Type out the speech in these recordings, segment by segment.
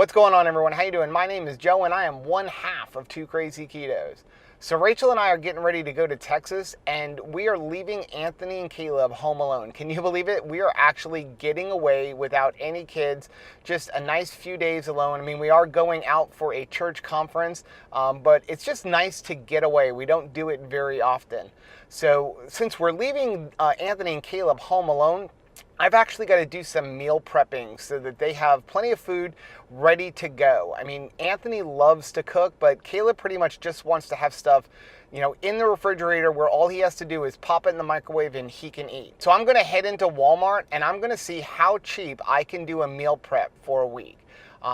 What's going on, everyone? How you doing? My name is Joe and I am one half of Two Crazy Ketos. So Rachel and I are getting ready to go to Texas and we are leaving Anthony and Caleb home alone. Can you believe it? We are actually getting away without any kids, just a nice few days alone. I mean, we are going out for a church conference, but it's just nice to get away. We don't do it very often. So since we're leaving Anthony and Caleb home alone, I've actually got to do some meal prepping so that they have plenty of food ready to go. I mean, Anthony loves to cook, but Caleb pretty much just wants to have stuff, in the refrigerator where all he has to do is pop it in the microwave and he can eat. So I'm going to head into Walmart and I'm going to see how cheap I can do a meal prep for a week.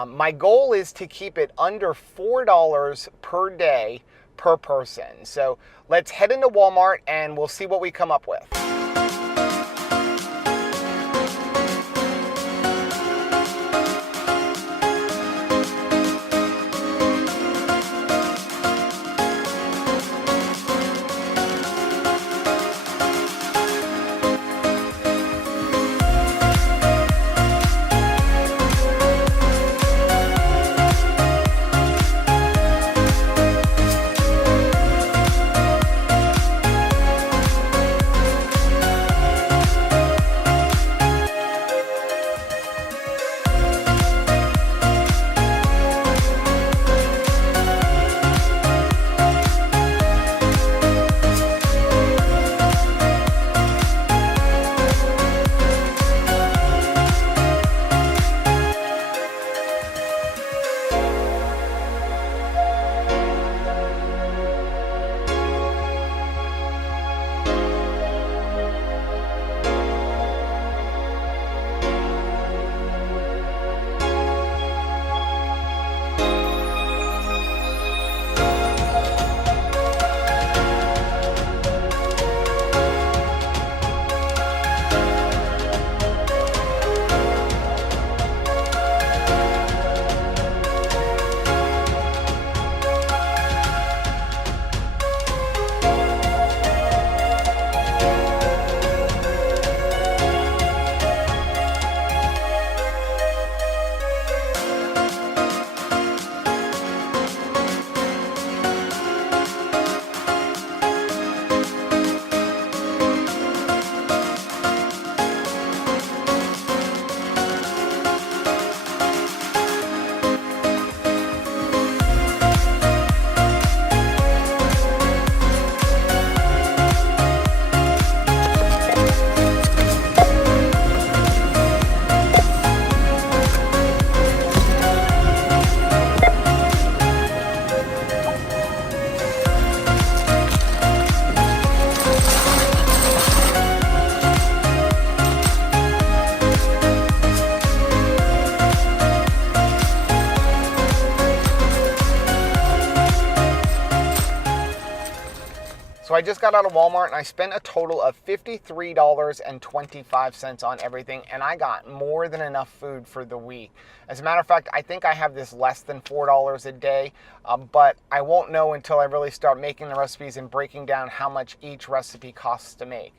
My goal is to keep it under $4 per day per person. So let's head into Walmart and we'll see what we come up with. So I just got out of Walmart and I spent a total of $53.25 on everything, and I got more than enough food for the week. As a matter of fact, I think I have this less than $4 a day, but I won't know until I really start making the recipes and breaking down how much each recipe costs to make.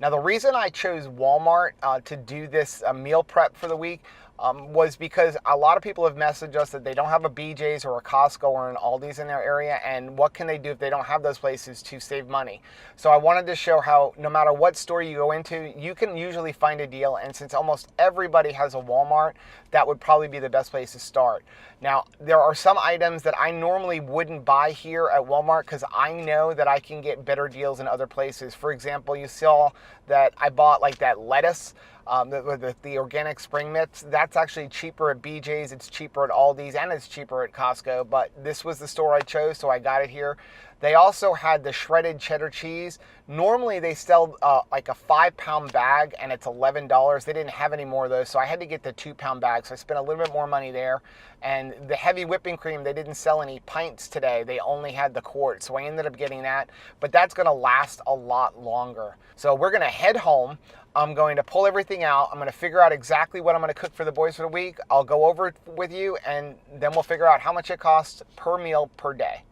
Now, the reason I chose Walmart to do this meal prep for the week was because a lot of people have messaged us that they don't have a BJ's or a Costco or an Aldi's in their area, and what can they do if they don't have those places to save money? So I wanted to show how no matter what store you go into, you can usually find a deal, and since almost everybody has a Walmart, that would probably be the best place to start. Now, there are some items that I normally wouldn't buy here at Walmart because I know that I can get better deals in other places. For example, you saw that I bought like that lettuce, the organic spring mix. That's actually cheaper at BJ's, it's cheaper at Aldi's, and it's cheaper at Costco, but this was the store I chose, so I got it here. They also had the shredded cheddar cheese. Normally they sell like a 5-pound bag and it's $11. They didn't have any more of those, so I had to get the 2-pound bag, so I spent a little bit more money there. And the heavy whipping cream, they didn't sell any pints today. They only had the quart, so I ended up getting that, but that's gonna last a lot longer. So we're gonna head home. I'm going to pull everything out. I'm going to figure out exactly what I'm going to cook for the boys for the week. I'll go over it with you, and then we'll figure out how much it costs per meal per day.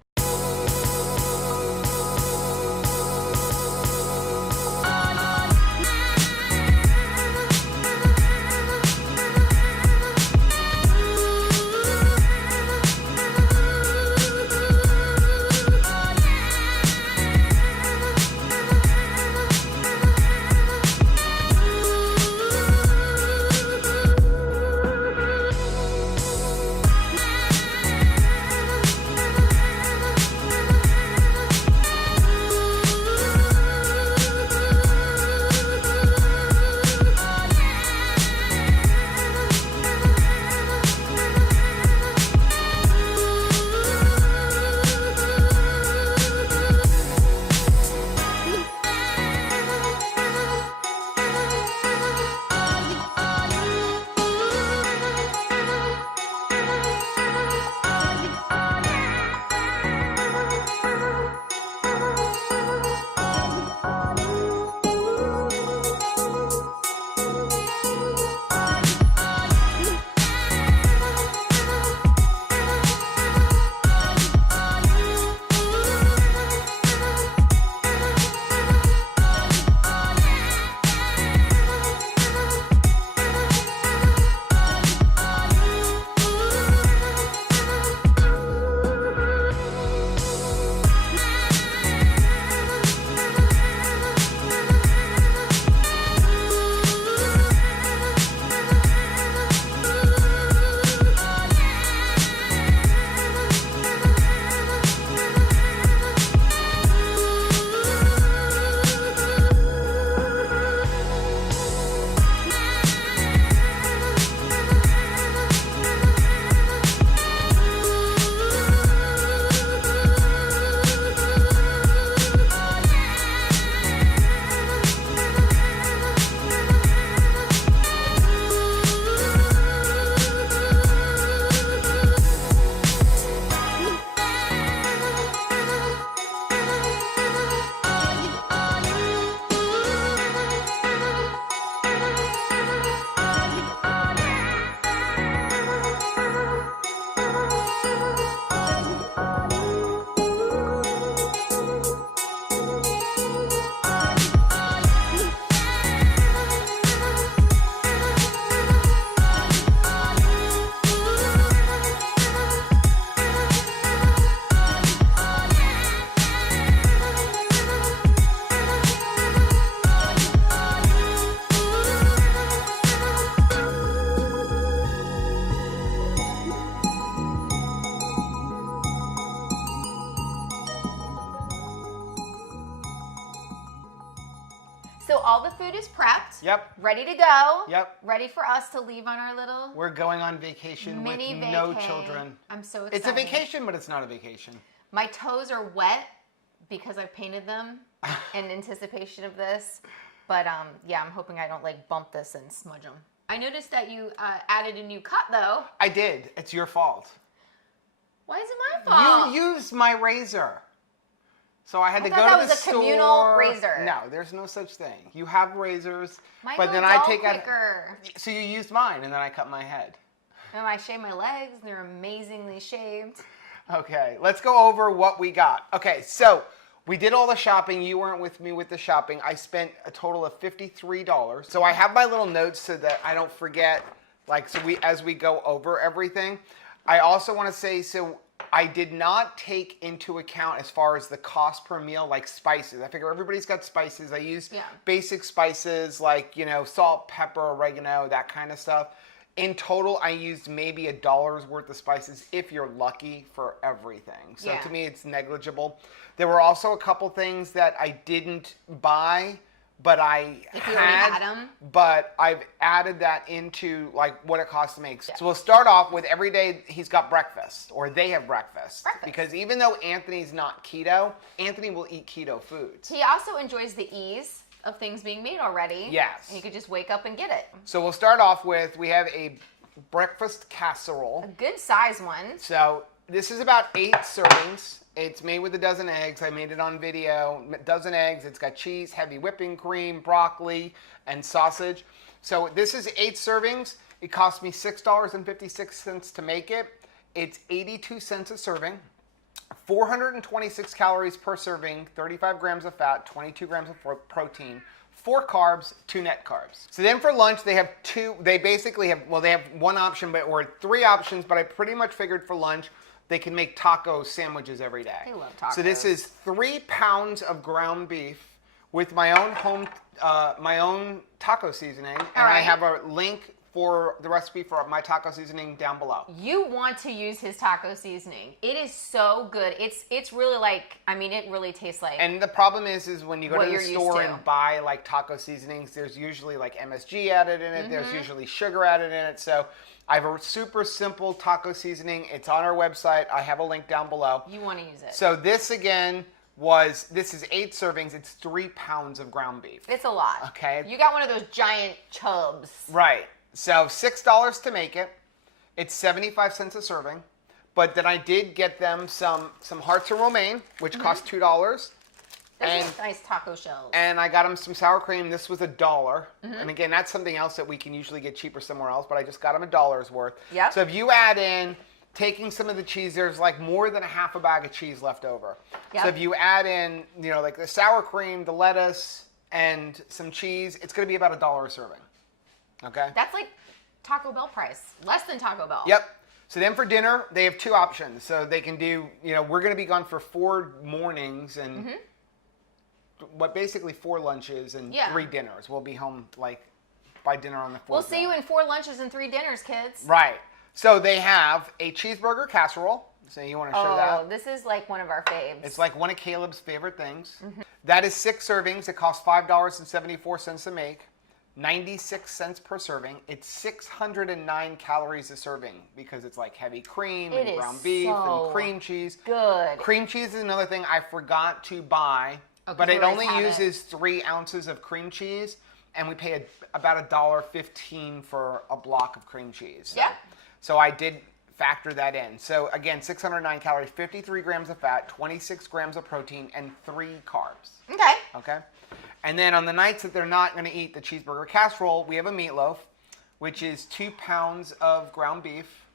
So all the food is prepped. Yep. Ready to go. Yep. Ready for us to leave on our little We're going on vacation with no children. I'm so excited. It's a vacation, but it's not a vacation. My toes are wet because I've painted them in anticipation of this. But yeah, I'm hoping I don't like bump this and smudge them. I noticed that you added a new cut though. I did. It's your fault. Why is it my fault? You used my razor. So I had to go to that the was a store. communal razor. No, there's no such thing. You have razors, Mine but goes then I all take quicker. out. So you used mine, and then I cut my head. And I shave my legs, and they're amazingly shaved. Okay, let's go over what we got. Okay, so we did all the shopping. You weren't with me with the shopping. I spent a total of $53. So I have my little notes so that I don't forget. Like, so as we go over everything. I also want to say, so I did not take into account as far as the cost per meal, like spices. I figure everybody's got spices. I use basic spices like, salt, pepper, oregano, that kind of stuff. In total, I used maybe $1 worth of spices if you're lucky for everything. So to me, it's negligible. There were also a couple things that I didn't buy, but I had them. But I've added that into like what it costs to make. So we'll start off with every day he's got breakfast, or they have breakfast. Because even though Anthony's not keto, Anthony will eat keto foods. He also enjoys the ease of things being made already. Yes. And you could just wake up and get it. So we'll start off with, we have a breakfast casserole. A good size one. So this is about 8 servings. It's made with a dozen eggs. I made it on video. A dozen eggs. It's got cheese, heavy whipping cream, broccoli, and sausage. So this is 8 servings. It cost me $6.56 to make it. It's 82 cents a serving. 426 calories per serving, 35 grams of fat, 22 grams of protein, 4 carbs, 2 net carbs. So then for lunch, they have they have one option, or 3 options, but I pretty much figured for lunch, they can make taco sandwiches every day. I love tacos. So this is 3 pounds of ground beef with my own taco seasoning, and I have a link for the recipe for my taco seasoning down below. You want to use his taco seasoning. It is so good. It's really like, it really tastes like. And the problem is when you go to the store and buy like taco seasonings, there's usually like MSG added in it. There's usually sugar added in it. So I have a super simple taco seasoning. It's on our website. I have a link down below. You want to use it. So this again this is 8 servings. It's 3 pounds of ground beef. It's a lot. Okay. You got one of those giant chubs. Right. So $6 to make it. It's 75 cents a serving. But then I did get them some hearts of romaine, which cost $2. Those are nice taco shells. And I got them some sour cream. This was $1. And again, that's something else that we can usually get cheaper somewhere else, but I just got them $1 worth. Yep. So if you add in, taking some of the cheese, there's like more than a half a bag of cheese left over. Yep. So if you add in, like the sour cream, the lettuce, and some cheese, it's going to be about $1 a serving. Okay? That's like Taco Bell price. Less than Taco Bell. Yep. So then for dinner, they have 2 options. So they can do, we're going to be gone for 4 mornings and basically 4 lunches and 3 dinners. We'll be home by dinner on the 4th. We'll see you in 4 lunches and 3 dinners, kids. Right. So they have a cheeseburger casserole. So you want to show that? Oh, this is like one of our faves. It's like one of Caleb's favorite things. That is 6 servings. It costs $5.74 to make. 96 cents per serving. It's 609 calories a serving because it's like heavy cream and ground beef and cream cheese. Good. Cream cheese is another thing I forgot to buy, but it only uses 3 ounces of cream cheese, and we pay about $1.15 for a block of cream cheese. So I did factor that in. So again, 609 calories, 53 grams of fat, 26 grams of protein, and 3 carbs. Okay. And then on the nights that they're not going to eat the cheeseburger casserole, we have a meatloaf, which is 2 pounds of ground beef.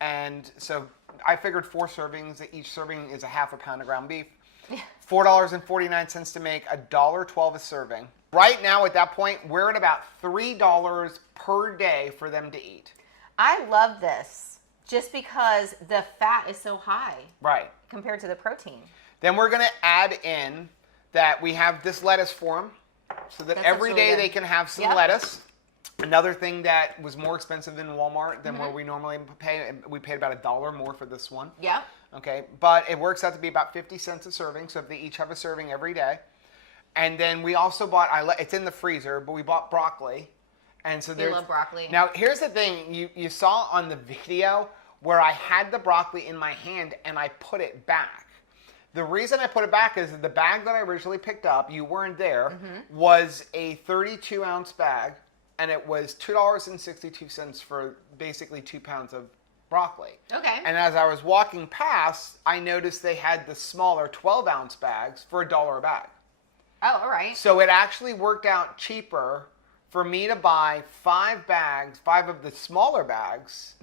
And so I figured 4 servings. Each serving is a half a pound of ground beef. $4.49 to make, $1.12 a serving. Right now at that point, we're at about $3 per day for them to eat. I love this just because the fat is so high. Right. Compared to the protein. Then we're going to add in that we have this lettuce for them so that every day they can have some lettuce. Another thing that was more expensive than Walmart than where we normally pay. We paid about $1 more for this one. Okay. But it works out to be about 50 cents a serving. So if they each have a serving every day. And then we also bought, it's in the freezer, but we bought broccoli. And so You love broccoli. Now, here's the thing. You saw on the video where I had the broccoli in my hand and I put it back. The reason I put it back is the bag that I originally picked up, you weren't there, was a 32-ounce bag, and it was $2.62 for basically 2 pounds of broccoli. Okay. And as I was walking past, I noticed they had the smaller 12-ounce bags for $1 a bag. Oh, all right. So it actually worked out cheaper for me to buy 5 of the smaller bags,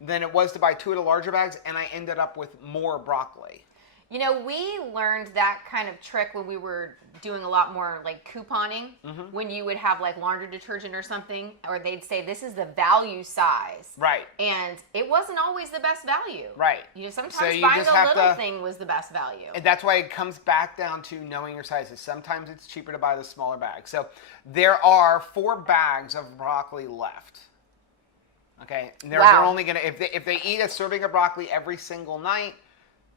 than it was to buy 2 of the larger bags, and I ended up with more broccoli. You know, we learned that kind of trick when we were doing a lot more like couponing, when you would have like laundry detergent or something, or they'd say this is the value size. Right. And it wasn't always the best value. Right. Sometimes So you buying just the have little to- thing was the best value. And that's why it comes back down to knowing your sizes. Sometimes it's cheaper to buy the smaller bag. So there are 4 bags of broccoli left. Okay. And they're only gonna if they eat a serving of broccoli every single night,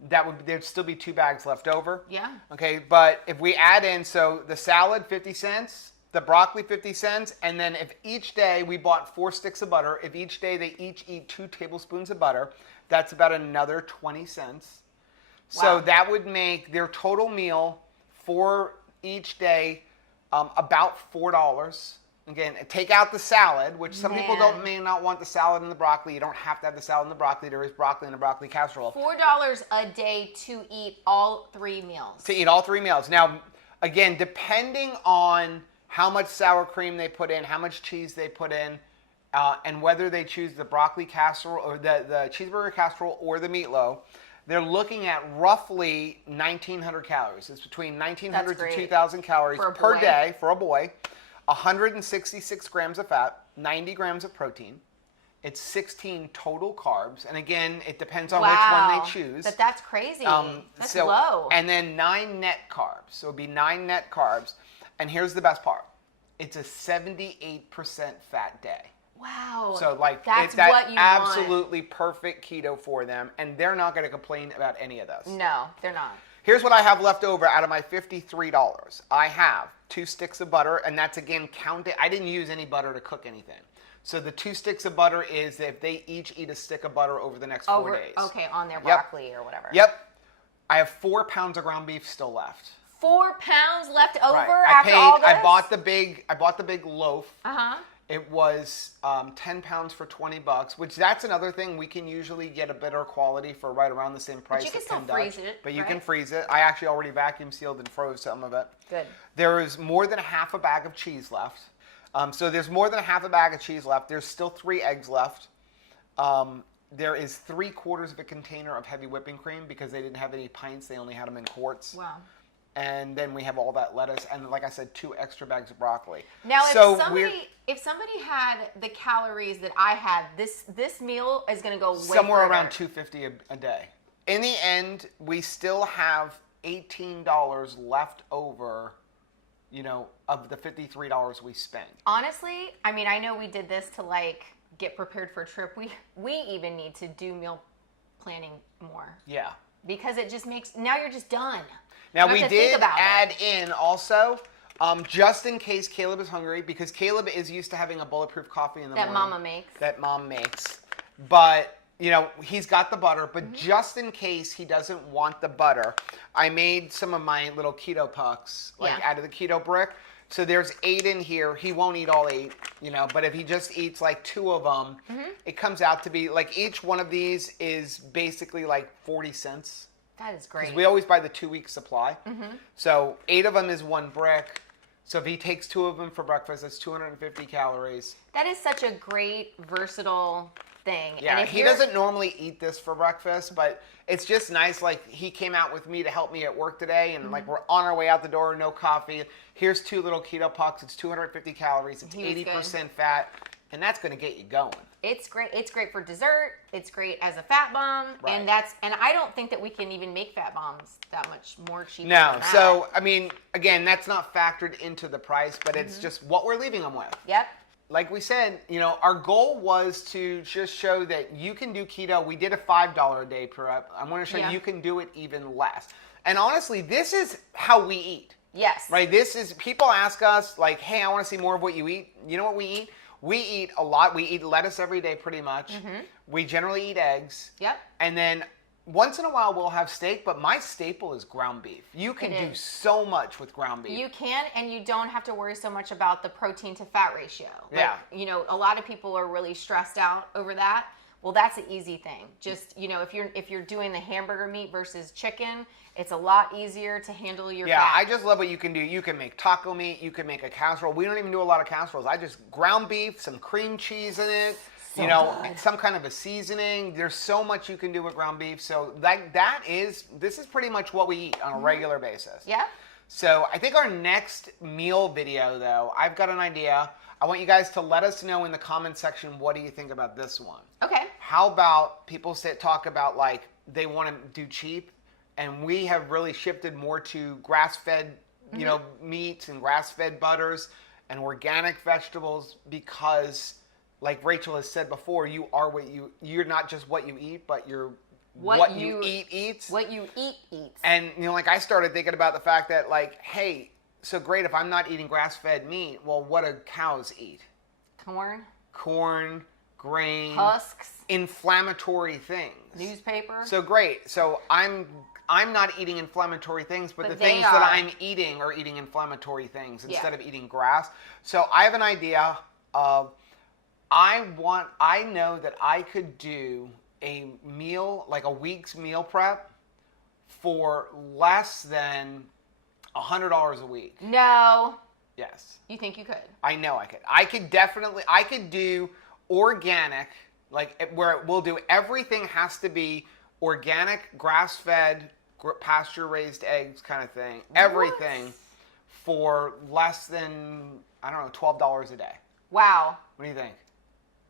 there'd still be 2 bags left over. Yeah. Okay, but if we add in, so the salad 50 cents, the broccoli 50 cents, and then if each day we bought 4 sticks of butter, if each day they each eat 2 tablespoons of butter, that's about another 20 cents. So Wow. that would make their total meal for each day about $4. Again, take out the salad, which some people may not want the salad and the broccoli. You don't have to have the salad and the broccoli. There is broccoli in a broccoli casserole. $4 a day to eat all 3 meals. To eat all 3 meals. Now, again, depending on how much sour cream they put in, how much cheese they put in, and whether they choose the broccoli casserole or the cheeseburger casserole or the meatloaf, they're looking at roughly 1,900 calories. It's between 1,900 to 2,000 calories per day for a boy. 166 grams of fat, 90 grams of protein. It's 16 total carbs. And again, it depends on which one they choose. But that's crazy. That's low. And then 9 net carbs. So it would be 9 net carbs. And here's the best part. It's a 78% fat day. Wow. So like that's that's what you absolutely perfect keto for them. And they're not going to complain about any of this. No, they're not. Here's what I have left over out of my $53. I have 2 sticks of butter, and that's again counted. I didn't use any butter to cook anything. So the 2 sticks of butter is if they each eat a stick of butter over the next 4 days. Okay, on their broccoli or whatever. Yep. I have 4 pounds of ground beef still left. 4 pounds left over Right. after all this? I bought the big loaf. Uh-huh. It was 10 pounds for $20, which that's another thing. We can usually get a better quality for right around the same price. But you can as still $10. freeze it, But you right? can freeze it. I actually already vacuum sealed and froze some of it. Good. There is more than half a bag of cheese left. So there's more than half a bag of cheese left. There's still 3 eggs left. There is 3/4 of a container of heavy whipping cream because they didn't have any pints. They only had them in quarts. Wow. And then we have all that lettuce, and like I said, 2 extra bags of broccoli. Now, So if somebody had the calories that I had, this meal is going to go way somewhere further. around $250 a day. In the end, we still have $18 left over, of the $53 we spent. Honestly, I mean, I know we did this to like get prepared for a trip. We even need to do meal planning more. Yeah. Because it just makes, now you're just done. Now, You we have to think did about add in also, just in case Caleb is hungry, because Caleb is used to having a bulletproof coffee in the morning. That mom makes. But, he's got the butter, but just in case he doesn't want the butter, I made some of my little keto pucks, out of the keto brick. So there's 8 in here. He won't eat all 8, but if he just eats like 2 of them, it comes out to be like each one of these is basically like 40 cents. That is great. Because we always buy the 2-week supply. So 8 of them is 1 brick. So if he takes 2 of them for breakfast, that's 250 calories. That is such a great, versatile thing. Yeah, and if he doesn't normally eat this for breakfast, but it's just nice. Like, he came out with me to help me at work today, and like we're on our way out the door, no coffee. Here's 2 little keto pucks. It's 250 calories. It's 80% fat, and that's going to get you going. It's great. It's great for dessert. It's great as a fat bomb, and I don't think that we can even make fat bombs that much more cheaper. No, than that. so I mean, again, that's not factored into the price, but it's just what we're leaving them with. Yep. Like we said, our goal was to just show that you can do keto. We did a $5 a day prep. I want to show you can do it even less. And honestly, this is how we eat. Yes. Right? This is, people ask us, like, hey, I want to see more of what you eat. You know what we eat? We eat a lot. We eat lettuce every day pretty much. We generally eat eggs. Yep. And then once in a while we'll have steak, but my staple is ground beef. You can do so much with ground beef. You can, and you don't have to worry so much about the protein to fat ratio. Like, Yeah. You know, a lot of people are really stressed out over that. Well, that's an easy thing. Just, you know, if you're doing the hamburger meat versus chicken, it's a lot easier to handle your fat. I just love what you can do. You can make taco meat. You can make a casserole. We don't even do a lot of casseroles. I just ground beef, some cream cheese in it. So you know, good. some kind of a seasoning. There's so much you can do with ground beef. So this is pretty much what we eat on a regular basis. Yeah. So I think our next meal video, though, I've got an idea. I want you guys to let us know in the comment section, what do you think about this one? Okay. How about people talk about, like, they want to do cheap, and we have really shifted more to grass-fed, you know, meats and grass-fed butters and organic vegetables because, like Rachel has said before, you're not just what you eat, but you're what you eat eats. What you eat eats. And, you know, like, I started thinking about the fact that, like, hey, so great, if I'm not eating grass-fed meat, well, what do cows eat? Corn, grain. Husks. Inflammatory things. Newspaper. So great. So I'm not eating inflammatory things, but the they things are. that I'm eating are eating inflammatory things instead of eating grass. So I have an idea of, I know that I could do a meal, like a week's meal prep for less than $100 a week. No. Yes. You think you could? I know I could. I could do organic, like, where we'll do everything has to be organic, grass-fed, pasture-raised eggs kind of thing. Everything for less than, I don't know, $12 a day. Wow. What do you think?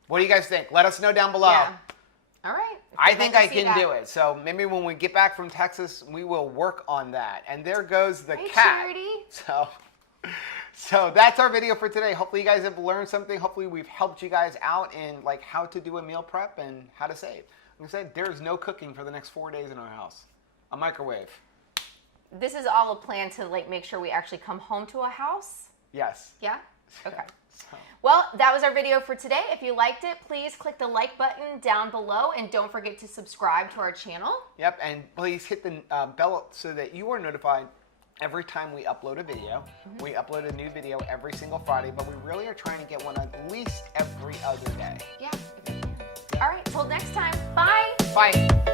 What do you guys think? Let us know down below. Yeah. All right. I think I can do it. So maybe when we get back from Texas, we will work on that. And there goes the cat. Charity. So that's our video for today. Hopefully you guys have learned something. Hopefully we've helped you guys out in, like, how to do a meal prep and how to save. Like I said, there's no cooking for the next 4 days in our house. A microwave. This is all a plan to, like, make sure we actually come home to a house? Yes. Yeah? Okay. So. Well, that was our video for today. If you liked it, please click the like button down below and don't forget to subscribe to our channel. Yep, and please hit the bell so that you are notified every time we upload a video. We upload a new video every single Friday, but we really are trying to get one at least every other day. Yeah. All right, till next time. Bye. Bye.